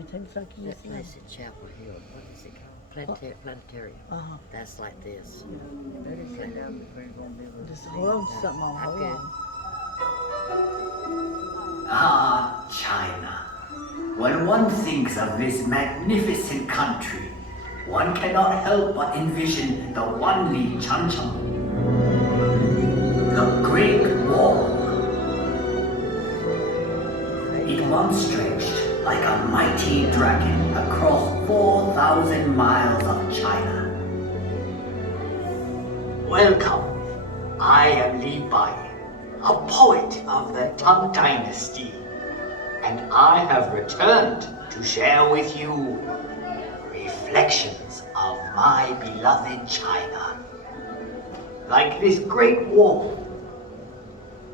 It's like you That place at Chapel Hill, what is it called? Planetarium. That's like this. Just hold on to something on. Hold on. Ah, China. When one thinks of this magnificent country, one cannot help but envision the Wanli Chancheng, the Great Wall. It once stretched like a mighty dragon across 4,000 miles of China. Welcome. I am Li Bai, a poet of the Tang Dynasty, and I have returned to share with you reflections of my beloved China. Like this great wall,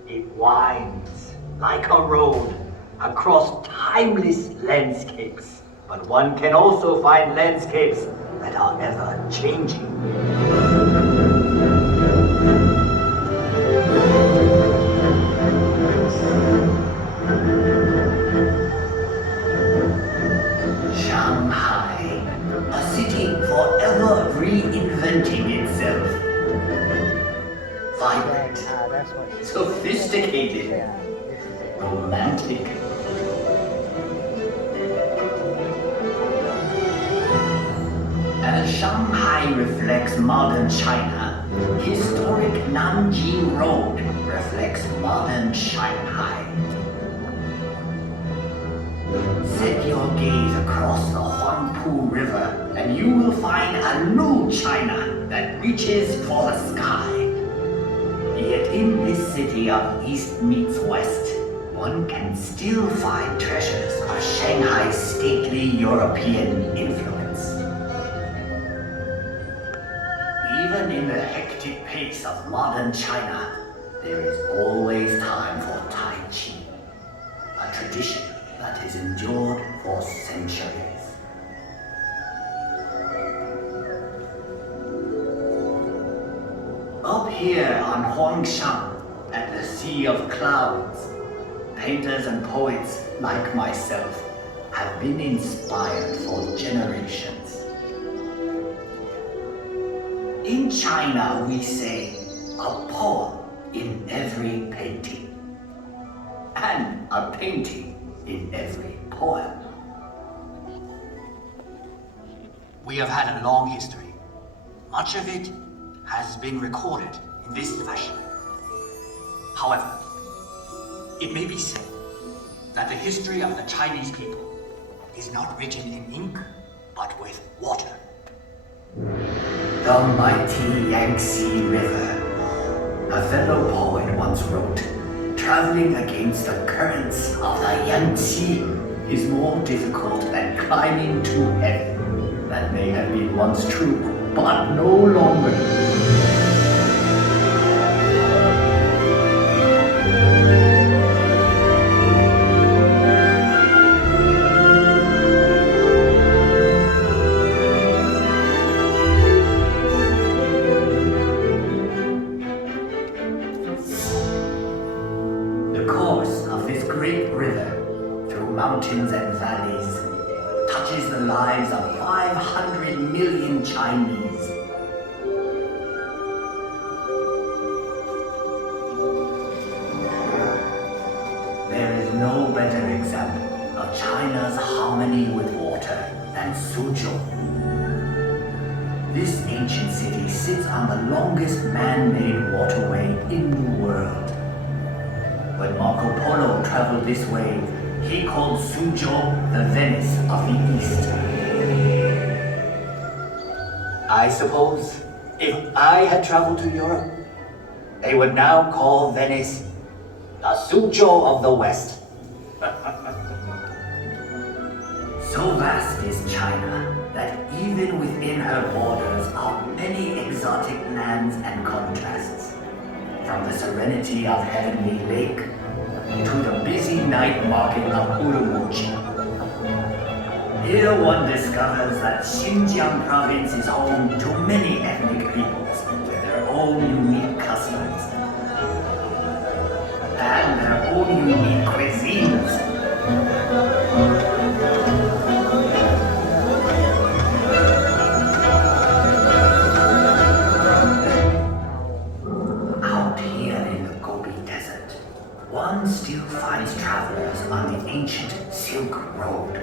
it winds like a road across timeless landscapes, but one can also find landscapes that are ever changing. Shanghai, a city forever reinventing itself. Vibrant, sophisticated, romantic. As Shanghai reflects modern China, historic Nanjing Road reflects modern Shanghai. Set your gaze across the Huangpu River and you will find a new China that reaches for the sky. Yet in this city of East meets West, one can still find treasures of Shanghai's stately European influence. Even in the hectic pace of modern China, there is always time for Tai Chi, a tradition that has endured for centuries. Up here on Huangshan, at the Sea of Clouds, painters and poets like myself have been inspired for generations. In China, we say, a poem in every painting, and a painting in every poem. We have had a long history. Much of it has been recorded in this fashion. However, it may be said that the history of the Chinese people is not written in ink, but with water. The mighty Yangtze River. A fellow poet once wrote, traveling against the currents of the Yangtze is more difficult than climbing to heaven. That may have been once true, but no longer. Mountains and valleys, touches the lives of 500 million Chinese. There is no better example of China's harmony with water than Suzhou. This ancient city sits on the longest man-made waterway in the world. When Marco Polo traveled this way, he called Suzhou the Venice of the East. I suppose if I had traveled to Europe, they would now call Venice the Suzhou of the West. So vast is China that even within her borders are many exotic lands and contrasts. From the serenity of Heavenly Lake to the busy night market of Urumqi. Here one discovers that Xinjiang province is home to many ethnic peoples with their own unique customs and their own unique cuisines. one still finds travelers on the ancient Silk Road.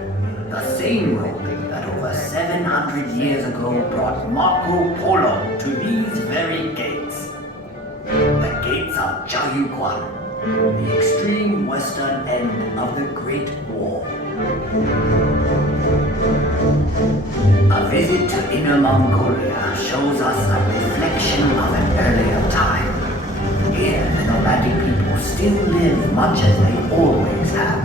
The same road that over 700 years ago brought Marco Polo to these very gates. The gates of Jiayuguan, the extreme western end of the Great Wall. A visit to Inner Mongolia shows us a reflection of an earlier time. Here, the nomadic people still live much as they always have.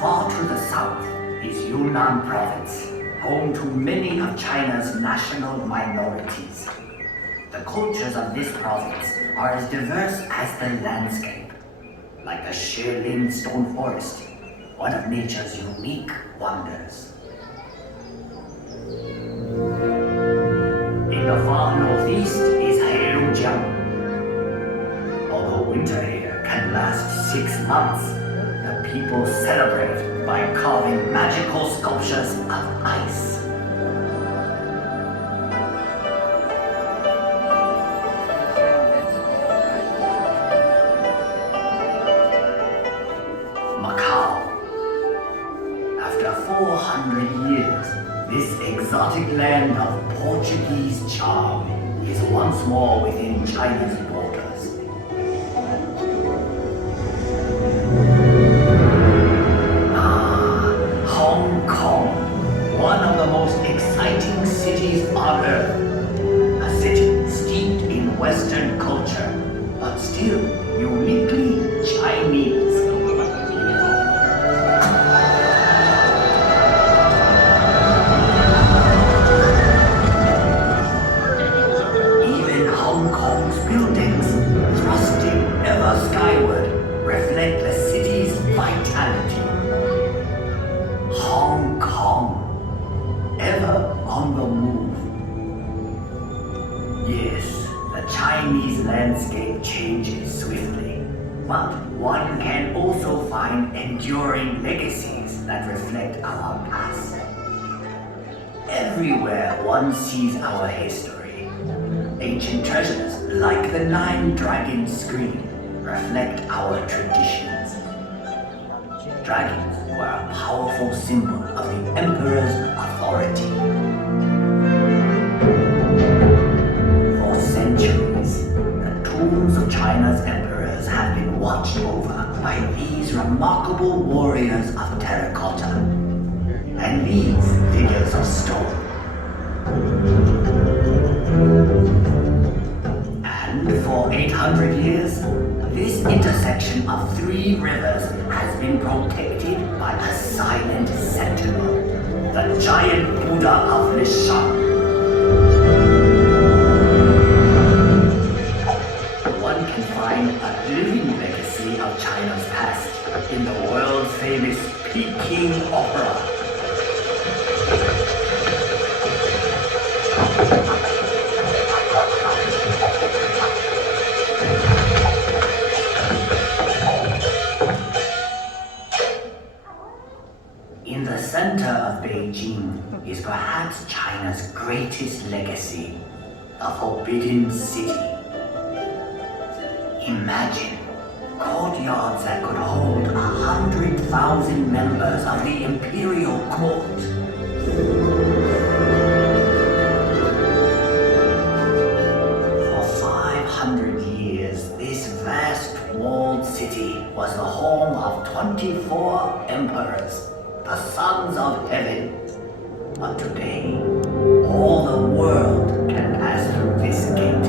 Far to the south is Yunnan province, home to many of China's national minorities. The cultures of this province are as diverse as the landscape, like the Shilin stone forest, one of nature's unique wonders. In the far northeast is Heilongjiang. Although winter here can last 6 months, the people celebrate by carving magical sculptures of ice. Macau. After 400 years, this exotic land of Portuguese charm is once more within China's borders. Hong Kong, one of the most exciting cities on earth. A city steeped in Western culture, but still uniquely Chinese. Even Hong Kong's buildings, thrusting ever skyward, reflect the city's vitality. Hong Kong, ever on the move. Yes, the Chinese landscape changes swiftly, but one can also find enduring legacies that reflect our past. Everywhere one sees our history. Ancient treasures like the 9-dragon screen reflect our traditions. Dragons were a powerful symbol of the emperor's authority. For centuries, the tombs of China's emperors have been watched over by these remarkable warriors of terracotta and these figures of stone. And for 800 years, this intersection of 3 rivers has been protected by a silent sentinel, the giant Buddha of Lishan. One can find a living legacy of China's past in the world-famous Peking Opera. In the center of Beijing is perhaps China's greatest legacy, the Forbidden City. Imagine courtyards that could hold 100,000 members of the imperial court. For 500 years, this vast walled city was the home of 24 emperors, the sons of heaven. But today, all the world can pass through this gate.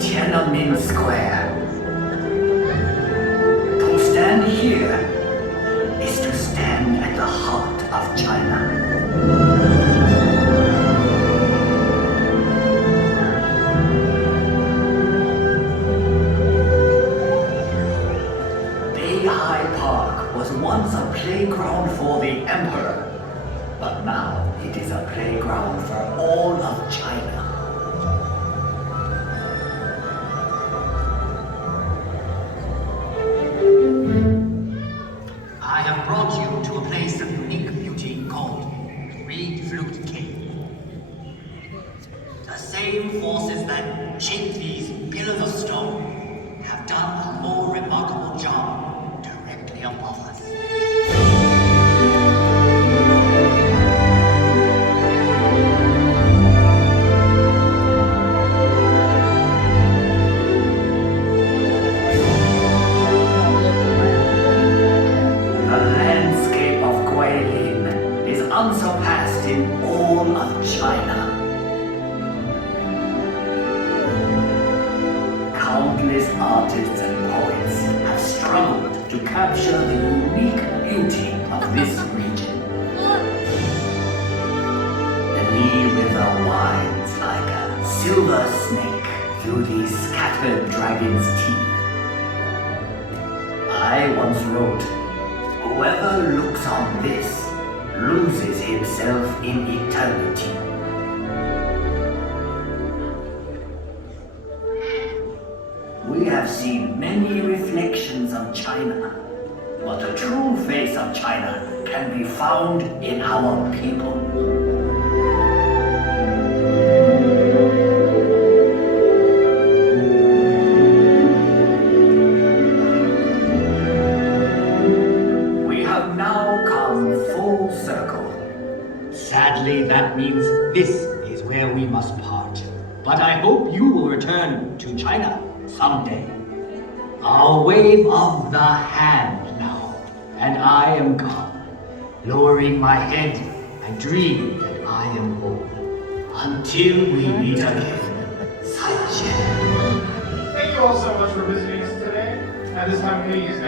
Tiananmen Square. To stand here is to stand at the heart of China. High Park was once a playground for the Emperor, but now it is a playground for all of China. I have brought you to a place of unique beauty called Reed Flute Cave. The same forces that shaped these pillars of stone have done a more remarkable job directly above us. Don't look around. The landscape of Guilin is unsurpassed in all of China. Countless artists and poets have struggled to capture the unique beauty of this region. The Li River winds like a silver snake through the scattered dragon's teeth. I once wrote, "Whoever looks on this loses himself in eternity." We have seen many reflections of China, but the true face of China can be found in our people. We have now come full circle. Sadly, that means this is where we must part. But I hope you will return to China someday. A wave of the hand now, and I am gone, lowering my head and dreaming that I am home. Until we meet again, Sai Chen. Thank you all so much for visiting us today. At this time, please.